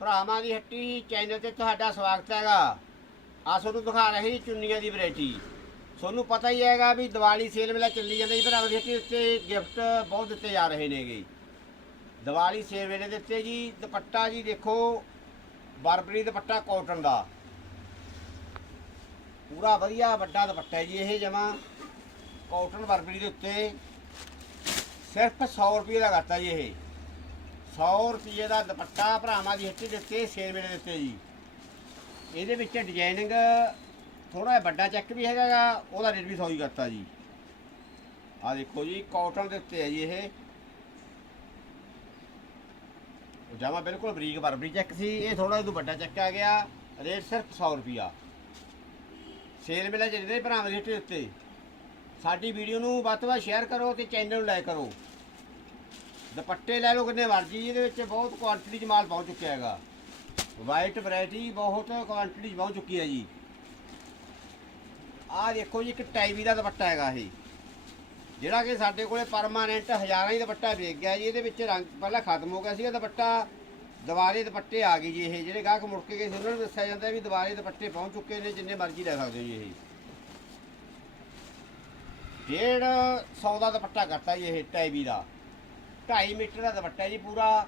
ਭਰਾਵਾਂ ਦੀ ਹੱਟੀ ਚੈਨਲ ਤੇ ਤੁਹਾਡਾ ਸਵਾਗਤ ਹੈਗਾ। ਆ ਤੁਹਾਨੂੰ ਦਿਖਾ ਰਹੇ ਜੀ ਚੁੰਨੀਆਂ ਦੀ ਵੈਰਾਈਟੀ। ਤੁਹਾਨੂੰ ਪਤਾ ਹੀ ਹੈਗਾ ਵੀ ਦੀਵਾਲੀ ਸੇਲ ਵੇਲੇ ਚੱਲੀ ਜਾਂਦਾ ਜੀ, ਭਰਾਵਾਂ ਦੀ ਹੱਟੀ ਉੱਤੇ ਗਿਫਟ ਬਹੁਤ ਦਿੱਤੇ ਜਾ ਰਹੇ ਨੇਗੇ। ਦੀਵਾਲੀ ਸੇਲ ਵੇਲੇ ਉੱਤੇ ਜੀ, ਦੁਪੱਟਾ ਜੀ ਦੇਖੋ, ਬਰਬਰੀ ਦੁਪੱਟਾ ਕਾਟਨ ਦਾ। ਪੂਰਾ ਵਧੀਆ ਵੱਡਾ ਦੁਪੱਟਾ ਜੀ ਇਹ ਜਮਾ ਕਾਟਨ ਬਰਬਰੀ ਦੇ ਉੱਤੇ। ਸਿਰਫ 100 ਰੁਪਏ ਦਾ ਕਰਤਾ ਜੀ ਇਹ। 100 ਰੁਪਏ ਦਾ ਦੁਪੱਟਾ ਭਰਾਵਾਂ ਦੀ ਹੱਟੀ ਦੇ ਉੱਤੇ ਸੇਲ ਵੇਲੇ ਦਿੱਤੇ ਜੀ। ਇਹਦੇ ਵਿੱਚ ਡਿਜ਼ਾਈਨਿੰਗ ਥੋੜਾ ਜਿਹਾ ਵੱਡਾ ਚੈੱਕ ਵੀ ਹੈਗਾ ਗਾ, ਉਹਦਾ ਰੇਟ ਵੀ 100 ਹੀ ਕਰਤਾ ਜੀ। ਆ ਦੇਖੋ ਜੀ ਕਾਟਨ ਦੇ ਉੱਤੇ ਹੈ ਜੀ ਇਹ। ਜਾਮਾ ਬਿਲਕੁਲ ਬਰੀਕ ਬਰਬਰੀ ਚੈੱਕ ਸੀ ਇਹ ਥੋੜਾ ਜਿਹਾ ਵੱਡਾ ਚੈੱਕ ਆ ਗਿਆ ਰੇਟ ਸਿਰਫ 100 ਰੁਪਿਆ ਸੇਲ ਵੇਲੇ ਜਿਹੜੇ ਭਰਾਵਾਂ ਦੀ ਹੱਟੀ ਦੇ ਉੱਤੇ। ਸਾਡੀ ਵੀਡੀਓ ਨੂੰ ਵੱਧ ਤੋਂ ਵੱਧ ਸ਼ੇਅਰ ਕਰੋ ਤੇ ਚੈਨਲ ਨੂੰ ਲਾਈਕ ਕਰੋ। ਦੁਪੱਟੇ ਲੈ ਲਓ ਕਿੰਨੇ ਮਰਜ਼ੀ, ਇਹਦੇ ਵਿੱਚ ਬਹੁਤ ਕੁਆਂਟੀਟੀ 'ਚ ਮਾਲ ਪਹੁੰਚ ਚੁੱਕਿਆ ਹੈਗਾ। ਵਾਈਟ ਵੈਰਾਈਟੀ ਬਹੁਤ ਕੁਆਂਟੀਟੀ 'ਚ ਪਹੁੰਚ ਚੁੱਕੀ ਹੈ ਜੀ। ਆਹ ਦੇਖੋ ਜੀ, ਇੱਕ ਟਾਈਵੀ ਦਾ ਦੁਪੱਟਾ ਹੈਗਾ ਇਹ। ਜਿਹੜਾ ਕਿ ਸਾਡੇ ਕੋਲੇ ਪਰਮਾਨੈਂਟ ਹਜ਼ਾਰਾਂ ਹੀ ਦੁਪੱਟਾ ਵੇਚ ਗਿਆ ਜੀ, ਇਹਦੇ ਵਿੱਚ ਰੰਗ ਪਹਿਲਾਂ ਖਤਮ ਹੋ ਗਿਆ ਸੀਗਾ ਦੁਪੱਟਾ। ਦੁਬਾਰੇ ਦੁਪੱਟੇ ਆ ਗਏ ਜੀ ਇਹ, ਜਿਹੜੇ ਗਾਹਕ ਮੁੜ ਕੇ ਗਏ ਸੀ ਉਹਨਾਂ ਨੂੰ ਦੱਸਿਆ ਜਾਂਦਾ ਵੀ ਦੁਬਾਰੇ ਦੁਪੱਟੇ ਪਹੁੰਚ ਚੁੱਕੇ ਨੇ, ਜਿੰਨੇ ਮਰਜ਼ੀ ਲੈ ਸਕਦੇ ਹੋ ਜੀ ਇਹ। ਡੇਢ ਸੌ ਦਾ ਦੁਪੱਟਾ ਕਰਤਾ ਜੀ ਇਹ ਟਾਈਵੀ ਦਾ। 2.5 ਮੀਟਰ ਦਾ ਦੁਪੱਟਾ ਜੀ ਪੂਰਾ,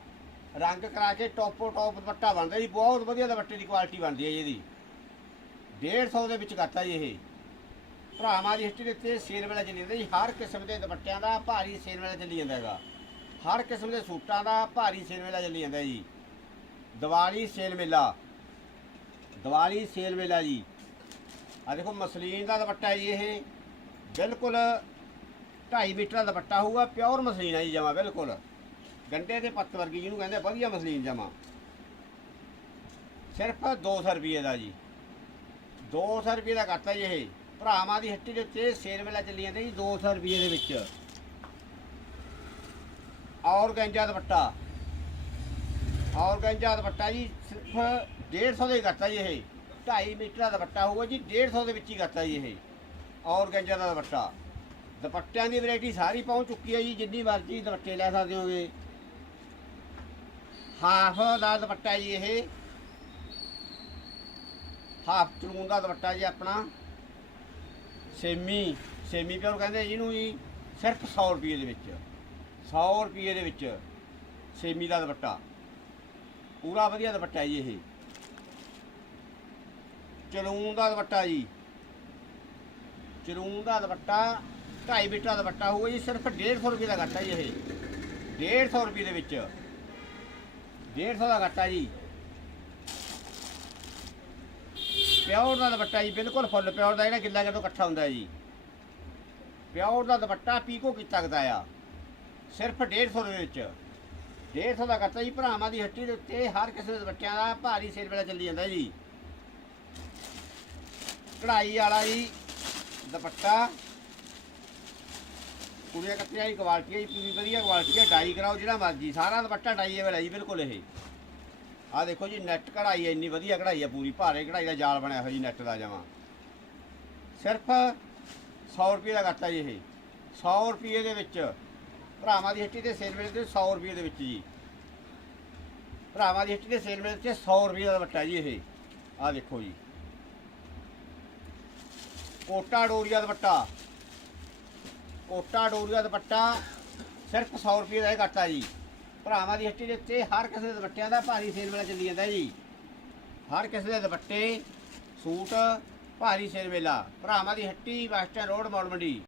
ਰੰਗ ਕਰਾ ਕੇ ਟੋਪੋ ਟੋਪ ਦੁਪੱਟਾ ਬਣਦਾ ਜੀ, ਬਹੁਤ ਵਧੀਆ ਦੁਪੱਟੇ ਦੀ ਕੁਆਲਿਟੀ ਬਣਦੀ ਹੈ ਜੀ ਇਹਦੀ। 150 ਦੇ ਵਿੱਚ ਕਰਤਾ ਜੀ ਇਹ। ਭਰਾਵਾਂ ਦੀ ਹਿਸਟਰੀ ਦੇ ਉੱਤੇ ਸੇਲ ਵੇਲਾ ਚੱਲੀ ਜਾਂਦਾ ਜੀ, ਹਰ ਕਿਸਮ ਦੇ ਦੁਪੱਟਿਆਂ ਦਾ ਭਾਰੀ ਸੇਲ ਵੇਲਾ ਚੱਲੀ ਜਾਂਦਾ ਹੈਗਾ। ਹਰ ਕਿਸਮ ਦੇ ਸੂਟਾਂ ਦਾ ਭਾਰੀ ਸੇਲ ਵੇਲਾ ਚੱਲੀ ਜਾਂਦਾ ਜੀ। ਦੀਵਾਲੀ ਸੇਲ ਮੇਲਾ। ਦੀਵਾਲੀ ਸੇਲ ਮੇਲਾ ਜੀ। ਆ ਦੇਖੋ ਮਸਲੀਨ ਦਾ ਦੁਪੱਟਾ ਜੀ ਇਹ। ਬਿਲਕੁਲ 2.5 ਮੀਟਰ ਦਾ ਦੁਪੱਟਾ ਹੋਊਗਾ ਪਿਓਰ ਮਸਲੀਨ ਹੈ ਜੀ ਜਮਾ, ਬਿਲਕੁਲ। ਗੰਡੇ ਦੇ ਪੱਤ ਵਰਗੀ ਜਿਹਨੂੰ ਕਹਿੰਦੇ ਵਧੀਆ ਮਸਲੀਨ ਜਮਾ। ਸਿਰਫ 200 ਰੁਪਏ ਦਾ ਜੀ। 200 ਰੁਪਏ ਦਾ ਕਰਤਾ ਜੀ ਇਹ। ਭਰਾਵਾਂ ਦੀ ਹੱਟੀ ਦੇ ਉੱਤੇ ਸੇਲ ਵੇਲਾ ਚੱਲੀ ਜਾਂਦਾ ਜੀ 200 ਰੁਪਏ ਦੇ ਵਿੱਚ। ਔਰ ਗੰਜਾ ਦੁਪੱਟਾ। ਔਰ ਗੰਜਾ ਦੁਪੱਟਾ ਜੀ, ਸਿਰਫ 150 ਦਾ ਹੀ ਕਰਤਾ ਜੀ ਇਹ। 2.5 ਮੀਟਰ ਦਾ ਦੁਪੱਟਾ ਹੋਊਗਾ ਜੀ 150 ਦੇ ਵਿੱਚ ਹੀ ਕਰਤਾ ਜੀ ਇਹ। ਔਰ ਗੰਜਾ ਦਾ ਦੁਪੱਟਾ। ਦੁਪੱਟਿਆਂ ਦੀ ਵੈਰਾਈਟੀ ਸਾਰੀ ਪਹੁੰਚ ਚੁੱਕੀ ਹੈ ਜੀ, ਜਿੰਨੀ ਮਰਜ਼ੀ ਦੁਪੱਟੇ ਲੈ ਸਕਦੇ ਹੋਗੇ ਹਾਫ ਦਾ ਦੁਪੱਟਾ ਜੀ ਇਹ। ਹਾਫ ਚਲੂਨ ਦਾ ਦੁਪੱਟਾ ਜੀ ਆਪਣਾ। ਸੇਮੀ ਸੇਮੀ ਪਿਓਰ ਕਹਿੰਦੇ ਜਿਹਨੂੰ ਜੀ, ਸਿਰਫ 100 ਰੁਪਏ ਦੇ ਵਿੱਚ। 100 ਰੁਪਏ ਦੇ ਵਿੱਚ ਸੇਮੀ ਦਾ ਦੁਪੱਟਾ। ਪੂਰਾ ਵਧੀਆ ਦੁਪੱਟਾ ਜੀ ਇਹ। ਚਲੂਨ ਦਾ ਦੁਪੱਟਾ ਜੀ। ਚਲੂਨ ਦਾ ਦੁਪੱਟਾ 2.5 ਮੀਟਰ ਦਾ ਦੁਪੱਟਾ ਹੋਊਗਾ ਜੀ, ਸਿਰਫ 150 ਰੁਪਏ ਦਾ ਘੱਟਾ ਜੀ ਇਹ। 150 ਰੁਪਏ ਦੇ ਵਿੱਚ। 150 ਦਾ ਘੱਟਾ ਜੀ। ਪਿਓਰ ਦਾ ਦੁਪੱਟਾ ਜੀ, ਬਿਲਕੁਲ ਫੁੱਲ ਪਿਓਰ ਦਾ, ਜਿਹੜਾ ਗਿੱਲਾ ਜਦੋਂ ਇਕੱਠਾ ਹੁੰਦਾ ਜੀ। ਪਿਓਰ ਦਾ ਦੁਪੱਟਾ ਪੀਕੋ ਕੀਤਾ ਗਿਆ ਆ। ਸਿਰਫ 150 ਦੇ ਵਿੱਚ। 150 ਦਾ ਕਰਤਾ ਜੀ, ਭਰਾਵਾਂ ਦੀ ਹੱਟੀ ਦੇ ਉੱਤੇ ਹਰ ਕਿਸੇ ਦੇ ਦੁਪੱਟਿਆਂ ਦਾ ਭਾਰੀ ਸੇਲ ਵੇਲਾ ਚੱਲੀ ਜਾਂਦਾ ਜੀ। ਕਢਾਈ ਵਾਲਾ ਜੀ, ਦੁਪੱਟਾ। ਕੁੜੀਆਂ ਕੱਤੀਆਂ ਦੀ ਕੁਆਲਿਟੀ ਹੈ ਪੂਰੀ ਵਧੀਆ ਕੁਆਲਿਟੀ ਹੈ ਡਾਈ ਕਰਾਓ ਜਿਹੜਾ ਮਰਜ਼ੀ, ਸਾਰਾ ਦੁਪੱਟਾ ਡਾਈ ਵਾਲਾ ਜੀ ਬਿਲਕੁਲ ਇਹ। ਆ ਦੇਖੋ ਜੀ, ਨੈਟ ਕਢਾਈ ਹੈ, ਇੰਨੀ ਵਧੀਆ ਕਢਾਈ ਹੈ ਪੂਰੀ, ਭਾਰੇ ਕਢਾਈ ਦਾ ਜਾਲ ਬਣਿਆ ਹੋਇਆ ਜੀ ਨੈਟ ਦਾ ਜਮਾ। ਸਿਰਫ 100 ਰੁਪਏ ਦਾ ਕਰਤਾ ਜੀ ਇਹ। 100 ਰੁਪਏ ਦੇ ਵਿੱਚ, ਭਰਾਵਾਂ ਦੀ ਹੱਟੀ ਤੇ ਸੇਲ ਮਿਲ ਤੇ 100 ਰੁਪਏ ਦੇ ਵਿੱਚ ਜੀ। ਭਰਾਵਾਂ ਦੀ ਹੱਟੀ ਤੇ ਸੇਲ ਵੇਲੇ ਤੇ 100 ਰੁਪਏ ਦਾ ਦੁਪੱਟਾ ਜੀ ਇਹ। ਆ ਦੇਖੋ ਜੀ। ਕੋਟਾ ਡੋਰੀਆ ਦੁਪੱਟਾ। ਕੋਟਾ ਦਾ ਦੁਪੱਟਾ ਸਿਰਫ 100 ਰੁਪਏ ਦਾ ਇਹ ਕਰਤਾ ਜੀ। ਭਰਾਵਾਂ ਦੀ ਹੱਟੀ ਦੇ ਉੱਤੇ ਹਰ ਕਿਸੇ ਦੇ ਦੁਪੱਟਿਆਂ ਦਾ ਭਾਰੀ ਸੇਲ ਮੇਲਾ ਚੱਲੀ ਜਾਂਦਾ ਜੀ। ਹਰ ਕਿਸੇ ਦੇ ਦੁਪੱਟੇ, ਸੂਟ, ਭਾਰੀ ਸੇਲ ਮੇਲਾ। ਭਰਾਵਾਂ ਦੀ ਹੱਟੀ ਵੈਸਟਰਨ ਰੋਡ ਮੌੜ ਮੰਡੀ।